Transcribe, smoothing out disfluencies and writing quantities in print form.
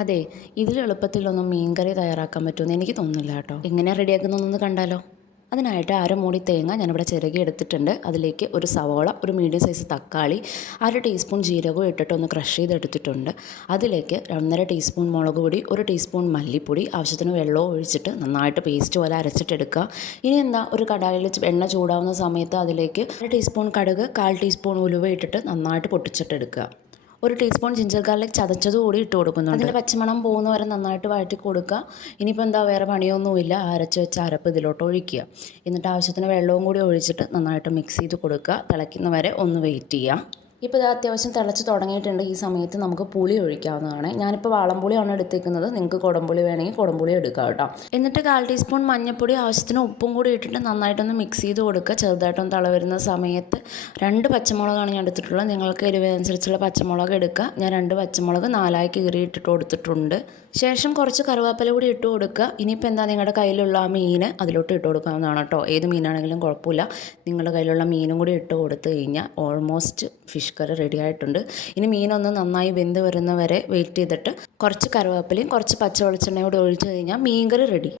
അതെ, ഇതിൽ എളുപ്പത്തിലൊന്നും മീൻകറി തയ്യാറാക്കാൻ പറ്റുമെന്ന് എനിക്ക് തോന്നുന്നില്ല കേട്ടോ. എങ്ങനെയാണ് റെഡിയാക്കുന്നതെന്ന് കണ്ടാലോ? അതിനായിട്ട് അരമൂടി തേങ്ങ ഞാനിവിടെ ചിരകി എടുത്തിട്ടുണ്ട്. അതിലേക്ക് ഒരു സവോള, ഒരു മീഡിയം സൈസ് തക്കാളി, 1/2 ടീസ്പൂൺ ജീരകവും ഇട്ടിട്ട് ഒന്ന് ക്രഷ് ചെയ്തെടുത്തിട്ടുണ്ട്. അതിലേക്ക് 1.5 ടീസ്പൂൺ മുളക് പൊടി, 1 ടീസ്പൂൺ മല്ലിപ്പൊടി, ആവശ്യത്തിന് വെള്ളവും ഒഴിച്ചിട്ട് നന്നായിട്ട് പേസ്റ്റ് പോലെ അരച്ചിട്ടെടുക്കുക. ഇനി എന്താ, ഒരു കടായിൽ എണ്ണ ചൂടാവുന്ന സമയത്ത് അതിലേക്ക് 1 ടീസ്പൂൺ കടുക്, 1/4 ടീസ്പൂൺ ഉലുവ ഇട്ടിട്ട് നന്നായിട്ട് പൊട്ടിച്ചിട്ടെടുക്കുക. 1 ടീസ്പൂൺ ജിഞ്ചർ ഗാർലിക് ചതച്ചത് കൂടി ഇട്ട് കൊടുക്കുന്നുണ്ട്. അതിൻ്റെ പച്ചമണം പോകുന്ന വരെ നന്നായിട്ട് വഴറ്റി കൊടുക്കുക. ഇനിയിപ്പോൾ എന്താ, വേറെ പണിയൊന്നുമില്ല. അരച്ച് വെച്ച അരപ്പ് ഇതിലോട്ട് ഒഴിക്കുക. എന്നിട്ട് ആവശ്യത്തിന് വെള്ളവും കൂടി ഒഴിച്ചിട്ട് നന്നായിട്ട് മിക്സ് ചെയ്ത് കൊടുക്കുക. തിളയ്ക്കുന്ന വരെ ഒന്ന് വെയിറ്റ് ചെയ്യുക. ഇപ്പോൾ ഇത് അത്യാവശ്യം തിളച്ച് തുടങ്ങിയിട്ടുണ്ട്. ഈ സമയത്ത് നമുക്ക് പുളി ഒഴിക്കാവുന്നതാണ്. ഞാനിപ്പോൾ വാളംപുളിയാണ് എടുത്തേക്കുന്നത്. നിങ്ങൾക്ക് കുടംപുളി വേണമെങ്കിൽ കുടംപുളി എടുക്കാം കേട്ടോ. എന്നിട്ട് 1/4 ടീസ്പൂൺ മഞ്ഞൾപ്പൊടി, ആവശ്യത്തിന് ഉപ്പും കൂടി ഇട്ടിട്ട് നന്നായിട്ടൊന്ന് മിക്സ് ചെയ്ത് കൊടുക്കുക. ചെറുതായിട്ടൊന്ന് തള വരുന്ന സമയത്ത് 2 പച്ചമുളകാണ് ഞാൻ എടുത്തിട്ടുള്ളത്. നിങ്ങൾക്ക് എരിവനുസരിച്ചുള്ള പച്ചമുളക് എടുക്കുക. ഞാൻ 2 പച്ചമുളക് 4ആയി കീറി ഇട്ടിട്ട് കൊടുത്തിട്ടുണ്ട്. ശേഷം കുറച്ച് കറിവേപ്പില കൂടി ഇട്ട് കൊടുക്കുക. ഇനിയിപ്പോൾ എന്താ, നിങ്ങളുടെ കയ്യിലുള്ള ആ മീൻ അതിലോട്ട് ഇട്ട് കൊടുക്കാവുന്നതാണ് കേട്ടോ. ഏത് മീനാണെങ്കിലും കുഴപ്പമില്ല. നിങ്ങളുടെ കയ്യിലുള്ള മീനും കൂടി ഇട്ട് കൊടുത്തു കഴിഞ്ഞാൽ ഓൾമോസ്റ്റ് ഫിഷ് കറി റെഡി ആയിട്ടുണ്ട്. ഇനി മീനൊന്ന് നന്നായി വെന്ത് വരുന്നവരെ വെയിറ്റ് ചെയ്തിട്ട് കുറച്ച് കറിവേപ്പിലയും കുറച്ച് പച്ച വെളിച്ചെണ്ണയും കൂടി ഒഴിച്ച് കഴിഞ്ഞാൽ മീൻ കറി റെഡി.